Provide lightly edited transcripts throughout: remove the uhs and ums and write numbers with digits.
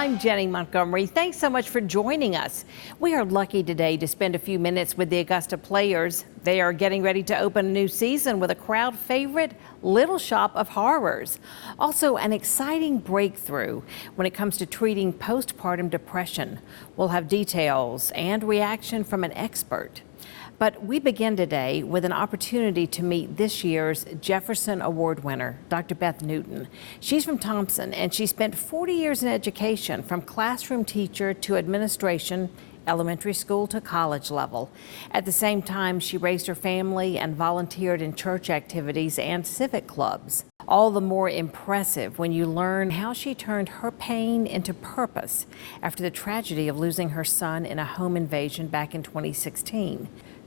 I'm Jenny Montgomery. Thanks so much for joining us. We are lucky today to spend a few minutes with the Augusta players. They are getting ready to open a new season with a crowd favorite, Little Shop of Horrors. Also, an exciting breakthrough when it comes to treating postpartum depression. We'll have details and reaction from an expert. But we begin today with an opportunity to meet this year's Jefferson Award winner, Dr. Beth Newton. She's from Thompson, and she spent 40 years in education, from classroom teacher to administration, elementary school to college level. At the same time, she raised her family and volunteered in church activities and civic clubs. All the more impressive when you learn how she turned her pain into purpose after the tragedy of losing her son in a home invasion back in 2016.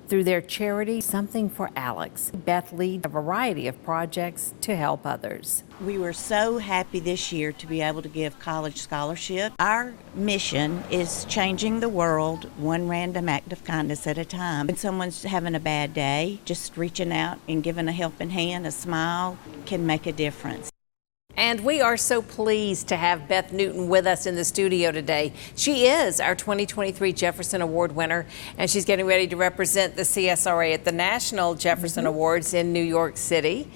Through their charity, Something for Alex, Beth leads a variety of projects to help others. We were so happy this year to be able to give college scholarship. Our mission is changing the world one random act of kindness at a time. When someone's having a bad day, just reaching out and giving a helping hand, a smile, can make a difference. And we are so pleased to have Beth Newton with us in the studio today. She is our 2023 Jefferson Award winner, and she's getting ready to represent the CSRA at the National Jefferson Awards in New York City.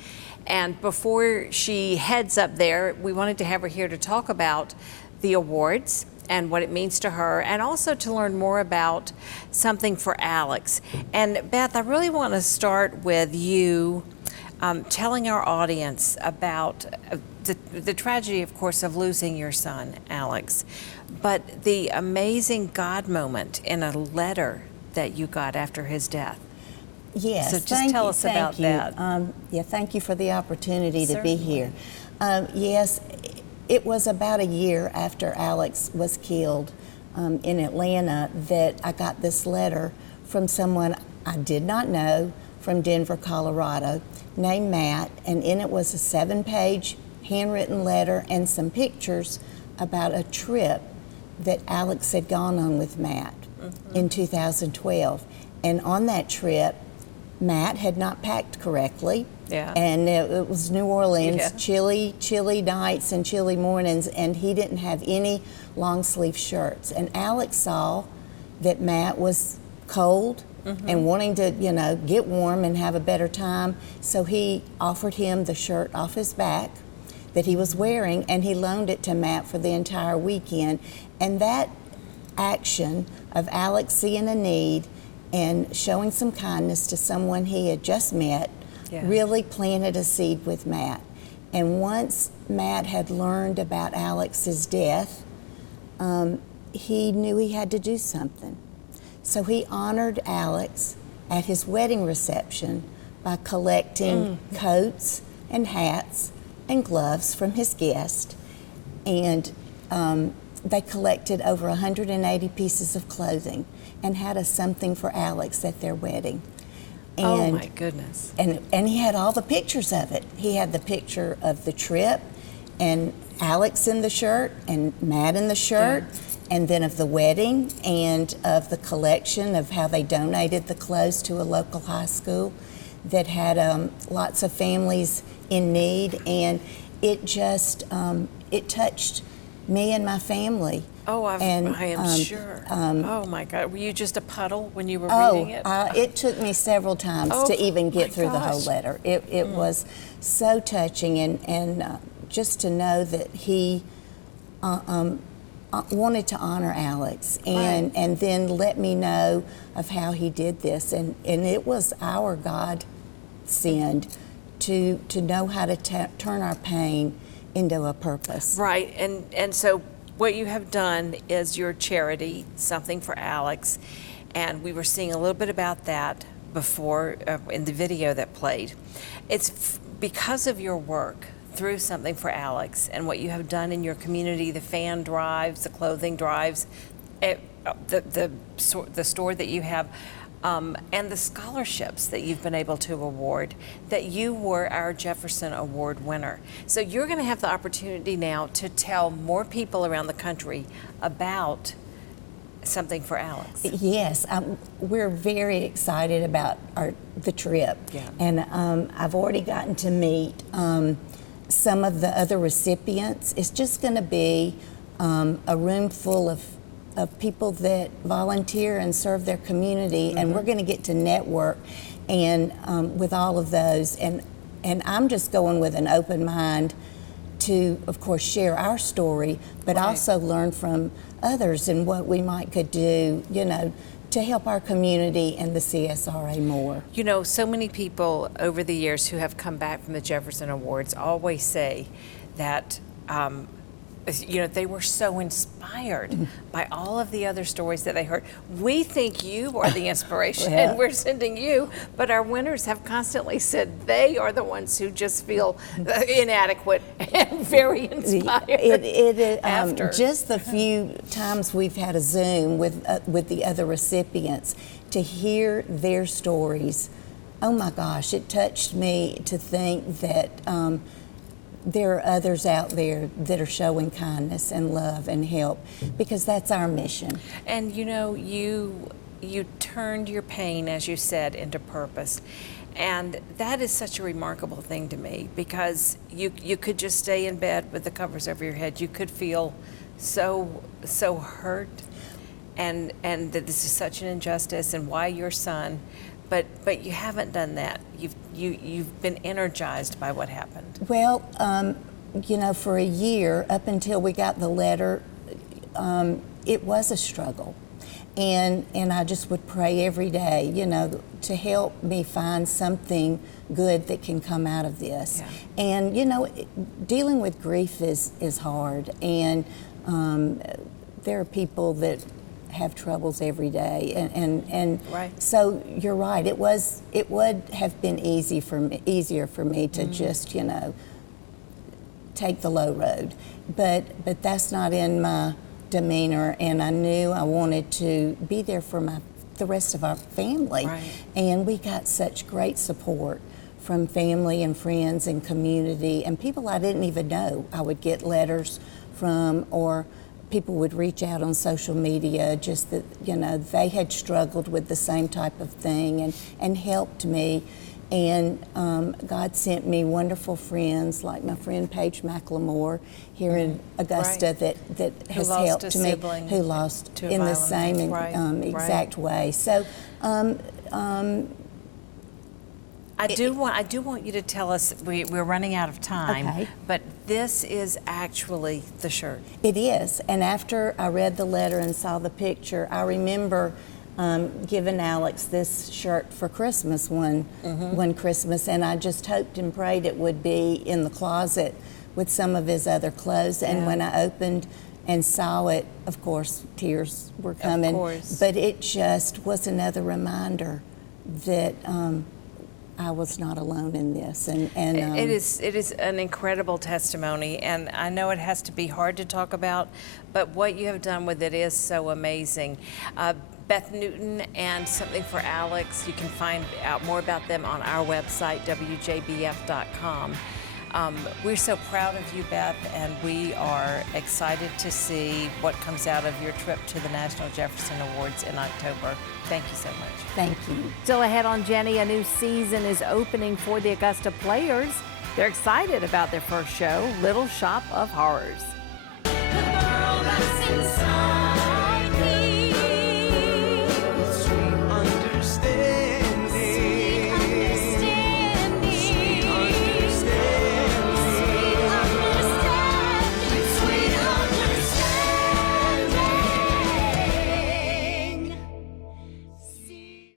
And before she heads up there, we wanted to have her here to talk about the awards and what it means to her, and also to learn more about Something for Alex. And Beth, I really want to start with you telling our audience about the tragedy, of course, of losing your son, Alex, but the amazing God moment in a letter that you got after his death. Yes, so just tell us about that. Yeah, thank you for the opportunity to Certainly. be here. Yes, it was about a year after Alex was killed in Atlanta that I got this letter from someone I did not know from Denver, Colorado, named Matt, and in it was a 7-page handwritten letter and some pictures about a trip that Alex had gone on with Matt in 2012. And on that trip, Matt had not packed correctly. Yeah. And it was New Orleans, Yeah. chilly nights and chilly mornings, and he didn't have any long sleeve shirts. And Alex saw that Matt was cold and wanting to, you know, get warm and have a better time. So he offered him the shirt off his back that he was wearing, and he loaned it to Matt for the entire weekend. And that action of Alex seeing a need and showing some kindness to someone he had just met really planted a seed with Matt. And once Matt had learned about Alex's death, he knew he had to do something. So he honored Alex at his wedding reception by collecting coats and hats and gloves from his guest. And they collected over 180 pieces of clothing and had a Something for Alex at their wedding. And, oh my goodness. And he had all the pictures of it. He had the picture of the trip and Alex in the shirt and Matt in the shirt, and then of the wedding and of the collection of how they donated the clothes to a local high school that had lots of families in need. And it just, it touched me and my family. Oh, I am sure. Oh my God, were you just a puddle when you were reading it? It took me several times to even get through the whole letter. It was so touching, and just to know that he wanted to honor Alex and then let me know of how he did this. And it was our God send to know how to turn our pain into a purpose. Right, and so what you have done is your charity, Something for Alex, and we were seeing a little bit about that before in the video that played. It's because of your work through Something for Alex and what you have done in your community, the fan drives, the clothing drives, the store that you have, and the scholarships that you've been able to award, that you were our Jefferson Award winner. So you're going to have the opportunity now to tell more people around the country about Something for Alex. Yes, we're very excited about the trip. And I've already gotten to meet some of the other recipients. It's just going to be a room full of people that volunteer and serve their community, and we're going to get to network and with all of those. And I'm just going with an open mind to, of course, share our story, but also learn from others and what we might could do, you know, to help our community and the CSRA more. You know, so many people over the years who have come back from the Jefferson Awards always say that, you know, they were so inspired by all of the other stories that they heard. We think you are the inspiration, and we're sending you, but our winners have constantly said they are the ones who just feel inadequate and very inspired. After just the few times we've had a Zoom with the other recipients, to hear their stories, oh my gosh, it touched me to think that there are others out there that are showing kindness and love and help, because that's our mission. And you know, you turned your pain, as you said, into purpose. And that is such a remarkable thing to me, because you could just stay in bed with the covers over your head. You could feel so hurt, and that this is such an injustice, and why your son. But you haven't done that. You've been energized by what happened. Well, you know, for a year, up until we got the letter, it was a struggle. And I just would pray every day, you know, to help me find something good that can come out of this. Yeah. And, you know, dealing with grief is hard. And there are people that have troubles every day, and so you're right. It would have been easier for me to just, you know, take the low road, but that's not in my demeanor, and I knew I wanted to be there for the rest of our family, and we got such great support from family and friends and community and people I didn't even know. I would get letters from, or people would reach out on social media, just that, you know, they had struggled with the same type of thing and helped me. And God sent me wonderful friends, like my friend Paige McLemore here in Augusta, that has helped me, who lost in the same exact way. So I do want you to tell us, we're running out of time, but this is actually the shirt. It is, and after I read the letter and saw the picture, I remember giving Alex this shirt for Christmas one Christmas, and I just hoped and prayed it would be in the closet with some of his other clothes, and when I opened and saw it, of course, tears were coming, but it just was another reminder that I was not alone in this, and it is an incredible testimony, and I know it has to be hard to talk about, but what you have done with it is so amazing. Beth Newton and Something for Alex, you can find out more about them on our website, WJBF.com. We're so proud of you, Beth, and we are excited to see what comes out of your trip to the National Jefferson Awards in October. Thank you so much. Thank you. Still ahead on Jenny, a new season is opening for the Augusta Players. They're excited about their first show, Little Shop of Horrors.